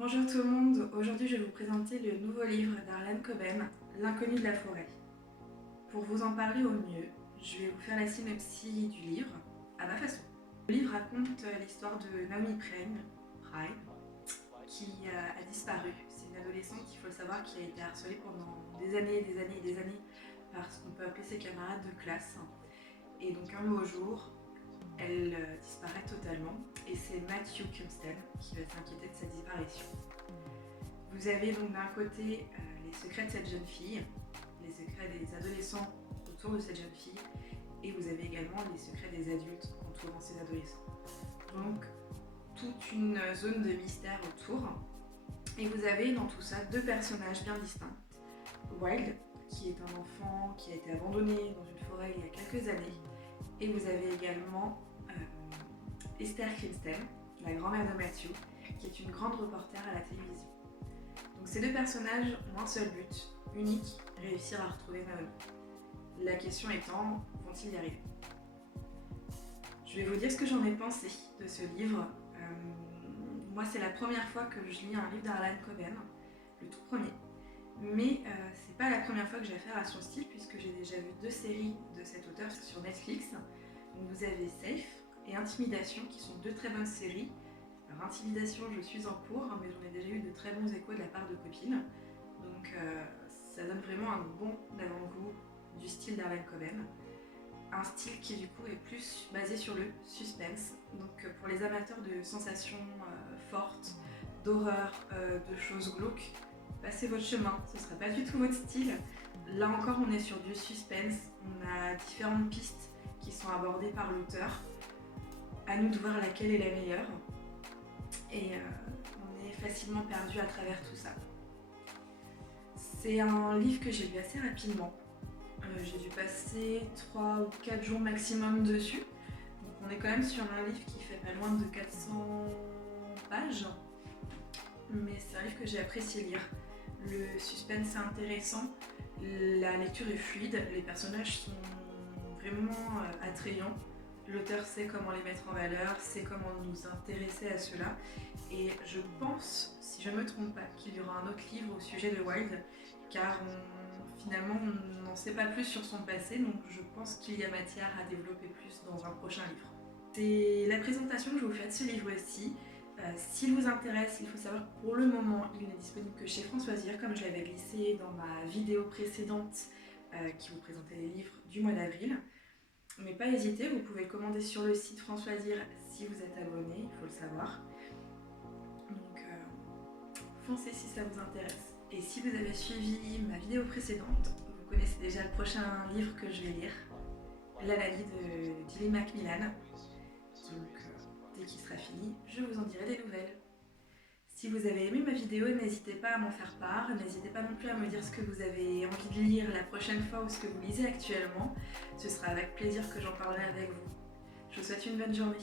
Bonjour tout le monde, aujourd'hui je vais vous présenter le nouveau livre d'Harlan Coben, L'inconnu de la forêt. Pour vous en parler au mieux, je vais vous faire la synopsis du livre à ma façon. Le livre raconte l'histoire de Naomi Pride, qui a disparu. C'est une adolescente, il faut le savoir, qui a été harcelée pendant des années par ce qu'on peut appeler ses camarades de classe. Et donc un beau jour, elle disparaît totalement et c'est Matthew Kumsten qui va s'inquiéter de sa disparition. Vous avez donc d'un côté les secrets de cette jeune fille, les secrets des adolescents autour de cette jeune fille, et vous avez également les secrets des adultes entourant ces adolescents. Donc toute une zone de mystère autour, et vous avez dans tout ça deux personnages bien distincts. Wild, qui est un enfant qui a été abandonné dans une forêt il y a quelques années, et vous avez également Esther Krimsten, la grand-mère de Matthew, qui est une grande reporter à la télévision. Donc ces deux personnages ont un seul but, unique, réussir à retrouver Naomi. La question étant, vont-ils y arriver? Je vais vous dire ce que j'en ai pensé de ce livre. Moi c'est la première fois que je lis un livre d'Harlan Coben, le tout premier. Mais c'est pas la première fois que j'ai affaire à son style, puisque j'ai déjà vu deux séries de cet auteur sur Netflix. Donc vous avez Safe et Intimidation, qui sont deux très bonnes séries. Alors Intimidation, je suis en cours, mais j'en ai déjà eu de très bons échos de la part de copines. Donc ça donne vraiment un bon avant-goût du style d'Harlan Coben. Un style qui du coup est plus basé sur le suspense. Donc pour les amateurs de sensations fortes, d'horreur, de choses glauques, passez votre chemin, ce ne sera pas du tout votre style. Là encore on est sur du suspense, on a différentes pistes qui sont abordées par l'auteur. À nous de voir laquelle est la meilleure. Et on est facilement perdu à travers tout ça. C'est un livre que j'ai lu assez rapidement. J'ai dû passer 3 ou 4 jours maximum dessus. Donc on est quand même sur un livre qui fait pas loin de 400 pages. Mais c'est un livre que j'ai apprécié lire. Le suspense est intéressant, la lecture est fluide, les personnages sont vraiment attrayants. L'auteur sait comment les mettre en valeur, sait comment nous intéresser à cela. Et je pense, si je ne me trompe pas, qu'il y aura un autre livre au sujet de Wild, car finalement on n'en sait pas plus sur son passé, donc je pense qu'il y a matière à développer plus dans un prochain livre. C'est la présentation que je vous fais de ce livre-ci. S'il vous intéresse, il faut savoir que pour le moment, il n'est disponible que chez Françoisir, comme je l'avais glissé dans ma vidéo précédente qui vous présentait les livres du mois d'avril. Mais pas hésiter, vous pouvez le commander sur le site Françoisir si vous êtes abonné, il faut le savoir. Donc foncez si ça vous intéresse. Et si vous avez suivi ma vidéo précédente, vous connaissez déjà le prochain livre que je vais lire, La Lali de Gilly Macmillan. Donc dès qu'il sera fini, je vous en dirai des nouvelles. Si vous avez aimé ma vidéo, n'hésitez pas à m'en faire part, n'hésitez pas non plus à me dire ce que vous avez envie de lire la prochaine fois ou ce que vous lisez actuellement. Ce sera avec plaisir que j'en parlerai avec vous. Je vous souhaite une bonne journée.